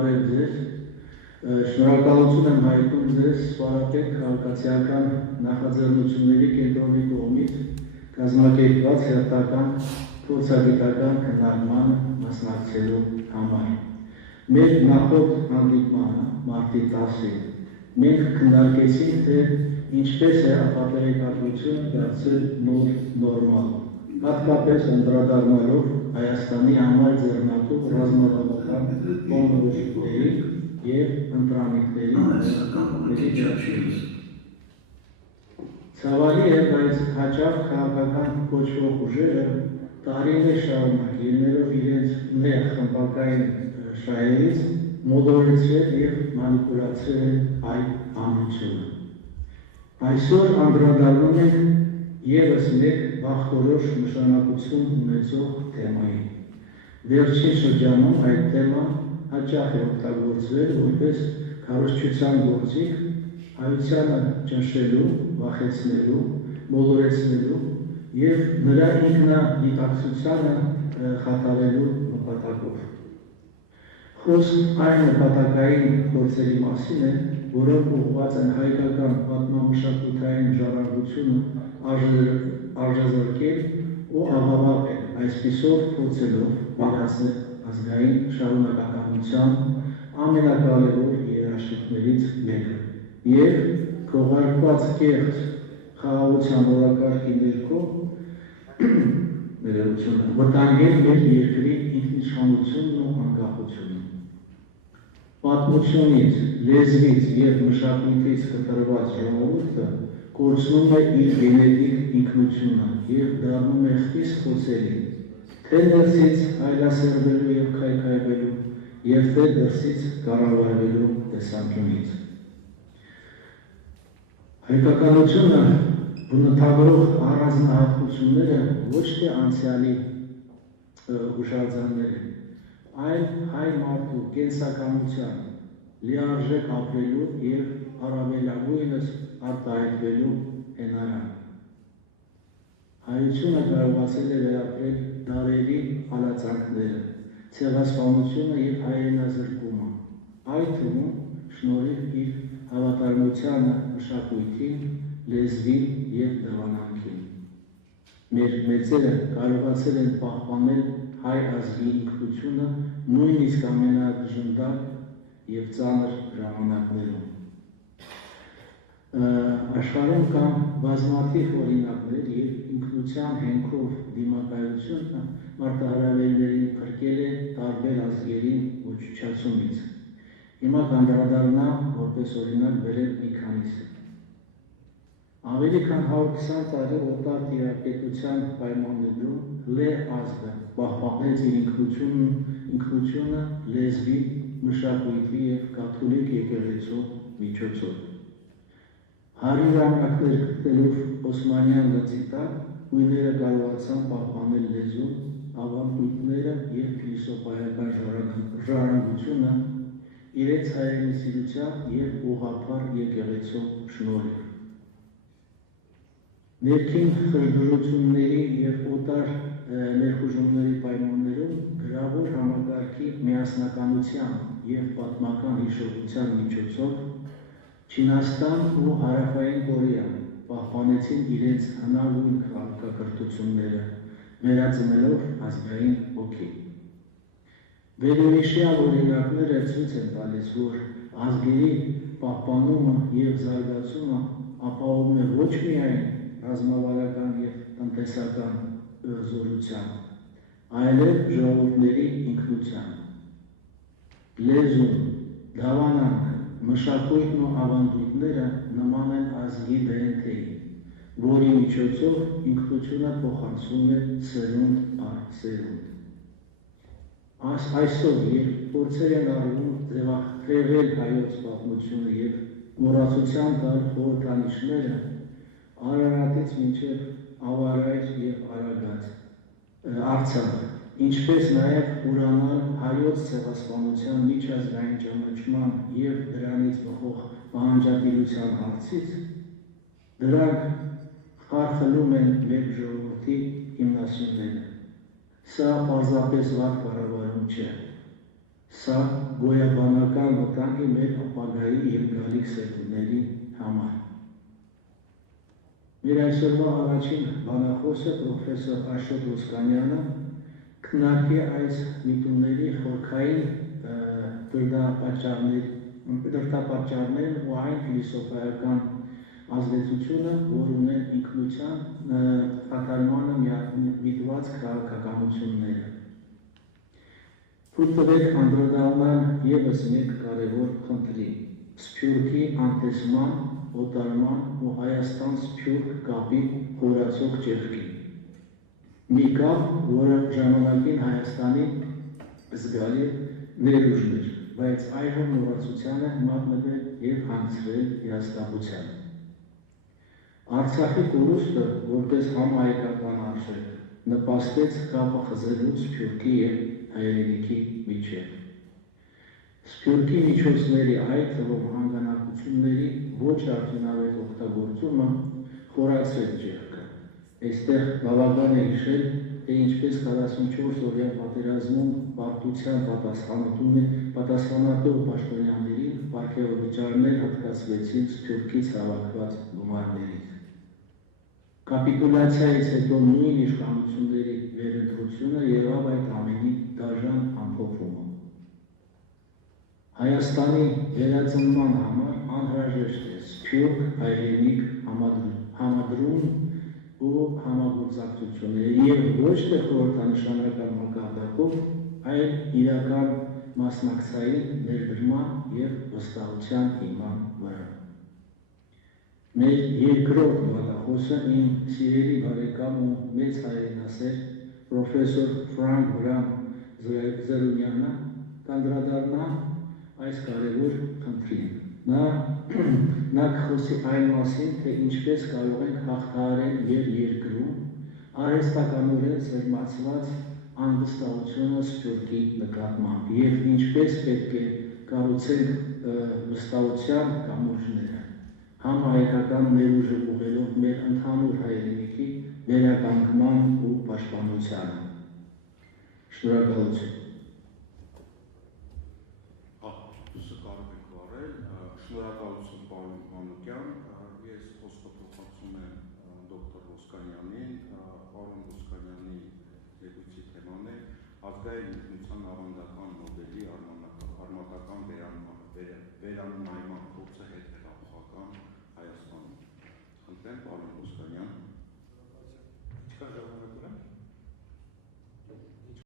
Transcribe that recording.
բարև ձեզ, շնորհակալություն եմ հայտնում ձեզ Սպարապետ քաղաքացիական նախաձեռնությունների կենտրոնի կողմից կազմակերպված հերթական փորձագիտական քննարկմանը մասնակցելու համար։ Մեր նախորդ հանդիպմանը մարտի 10-ին մենք քննարկեցինք, թե ինչպես է ապատերեկատվությունը դարձել նոր նորմալ, հատկապես անդրադառնալով Հայաստանի համար ձեռնարկող ռազմավարական կողմնորոշումների և ընտրանիքների ճաշկերից։ Ցավալի է, բայց հաճախ քաղաքական կոչվող ուժերը տարիներ շարունակ ելնելով իրենց նեղ խմբակային շահերից մոդորեցրել և մանիպուլացրել այդ ամրությունը։ Այսօր անդրադառնում ենք ևս մեկ բախտորոշ նշանակություն ունեցող թեմայի։ Վերջին շրջանում այդ թեման հաճախ է օգտագործվել որպես քարոզչության գործիք հայությանը ճնշելու, վախեցնելու, մոլորեցնելու և նրա ինքնագիտակցությանը խաթարելու նպատակով։ Խոսքը այն նպատակային գործերի մասին է, որոնք ուղղված են հայկական պատմամշակութային ժառանգությունը արժեզրկել ու աղավաղել, այսպիսով փորձելով վերացնել ազգային շարունակականության ամենակարևոր երաշխիքներից մեկը և քողարկված կեղծ խաղաղության օրակարգի ներքո վտանգել մեր երկրի ինքնիշխանությունն ու անկախությունը։ Պատմությունից, լեզվից և մշակույթից կտրված ժողովուրդը կորցնում է իր գենետիկ ինքնությունը և դառնում է խիստ խոցելի, թե ներսից այլասերվելու և քայքայվելու, և թե դրսից կառավարվելու տեսանկյունից։ Հայկականությունը բնութագրող առանձնահատկությունները ոչ թե անցյալի հուշարձաններ են, այլ հայ մարդու կենսականության, լիարժեք ապրելու և առավելագույնս արտահայտվելու հենարան։ Հայությունը կարողացել է վերապրել դարերի հալածանքները, ցեղասպանությունը և հայրենազրկումը, այդ թվում շնորհիվ իր հավատարմությանը մշակույթին, լեզվին և դավանանքին։ Մեր մեծերը կարողացել են պահպանել հայ ազգի ինքնությունը նույնիսկ ամենադժնդակ և ծանր ժամանակներում։ Աշխարհում կան բազմաթիվ օրինակներ, երբ ինքնության հենքով դիմակայությունը մարտահրավերներին փրկել է տարբեր ազգերին ոչնչացումից։ Հիմա կանդրադառնամ որպես օրինակ բերել մի քանիսը։ Ավելի քան 120 տարի օտար տիրապետության պայմաններում լե ազգը պահպանեց իր ինքնությունը լեզվի, մշակույթի և կաթոլիկ եկեղեցու միջոցով։ 100 ամյակներ գտնելով օսմանյան լծի տակ, նույնները կարողացան պահպանել լեզուն, ավանդույթները և փիլիսոփայական ժառանգությունը իրենց հայրենասիրության և ուղղափառ եկեղեցու շնորհիվ։ Ներքին խժդժությունների և օտար ներխուժումների պայմաններում գրավոր համակարգի միասնականության և պատմական հիշողության միջոցով Չինաստան ու Հարավային Կորեան պահպանեցին իրենց հնագույն քաղաքակրթությունները, վերածնելով ազգային ոգի։ Վերոնիշյալ օրինակները ցույց են տալիս, որ ազգերի պահպանումը և զարգացումը ապահովում է ոչ միայն ռազմավարական և տնտեսական զորությամբ, այլև ժողովուրդների ինքնության։ Լեզուն, դավանանքը, մշակույթն ու ավանդույթները նման են ազգի ԴՆԹ-ին, որի միջոցով ինքնությունը փոխանցվում է սերունդ առ սերունդ։ Այսօր, երբ փորձեր են արվում ձևափոխել հայոց պատմությունը և մոռացության տալ խորհրդանիշները Արարատից մինչև Ավարայր և Արցախ, ինչպես նաև ուրանալ հայոց ցեղասպանության միջազգային ճանաչման և դրանից բխող պահանջատիրության հարցից, դրանք խարխլում են մեր ժողովրդի հիմնասյուները։ Սա պարզապես վատ կառավարում չէ։ Սա գոյաբանական վտանգ է մեր ապագայի և գալիք սերունդների համար։ Մեր այսօրվա առաջին բանախոսը պրոֆեսոր Աշոտ Ոսկանյանը քննարկի այս միտումների խորքային դրդապատճառներն ու այն փիլիսոփայական ազդեցությունը, որ ունեն ինքնության խաթարմանը միտված քաղաքականությունները։ Թույլ տվեք անդրադառնալ ևս մեկ կարևոր խնդրի՝ Սփյուռքի անտեսման, օտարման ու Հայաստան-Սփյուռք կապի խորացող ճեղքին։ Մի կապ, որը ժամանակին Հայաստանի զգալի ներուժն էր, բայց այժմ նորացության է մատնվել և հանգցրել հիասթափության։ Արցախի կորուստը, որպես համահայկական արժեք, նպաստեց կապը խզելու Սփյուռքի և հայրենիքի միջև։ Սփյուռքի միջոցների, այդ թվում հանգանակությունների ոչ արդյունավետ օգտագործումը խորացրեց ճեղքը։ Այստեղ բավական է հիշել, թե ինչպես 44-օրյա պատերազմում պարտության պատասխանատու պաշտոնյաներին պարգևավճարներ հատկացվեցին Սփյուռքից հավաքված գումարներից։ Կապիտուլյացիայից հետո նույն իշխանությունների վերընտրությունը եղավ այդ ամենի դաժան ամփոփումը։ Հայաստանի վերածնման համար անհրաժեշտ է Սփյուռք հայրենիք համադրում ու համագործակցություն և ոչ թե խորհրդանշանական մակարդակով, այլ իրական մասնակցային ներդրման և վստահության հիման վրա։ Մեր երկրորդ բանախոսը իմ սիրելի բարեկամ ու մեծ հայրենասեր պրոֆեսոր Ֆրանկ Բրան Զարունյանը կանդրադառնա այս կարևոր խնդրին։ Նա կխոսի այն մասին, թե ինչպես կարող ենք հաղթահարել մեր երկրում արհեստականորեն սերմացված անվստահությունը Սփյուռքի նկատմամբ և ինչպես պետք է կառուցենք վստահության կամուրջները, համահայկական ներուժը ուղղելով մեր ընդհանուր հայրենիքի վերականգնման ու պաշտպանությանը։ Շնորհակալություն։ Կարող եք վարել, շնորհակալություն պարոն Մանուկյան, ես խոսքը փոխանցում եմ դոկտոր Ոսկանյանին, պարոն Ոսկանյանի զեկույցի թեման է ազգային ինքնության ավանդական մոդելի արմատական վերանայման փորձը հետհեղափոխական Հայաստանում։ Խնդրեմ պարոն Ոսկանյան։ Ինչքան ժամանակ ունեմ։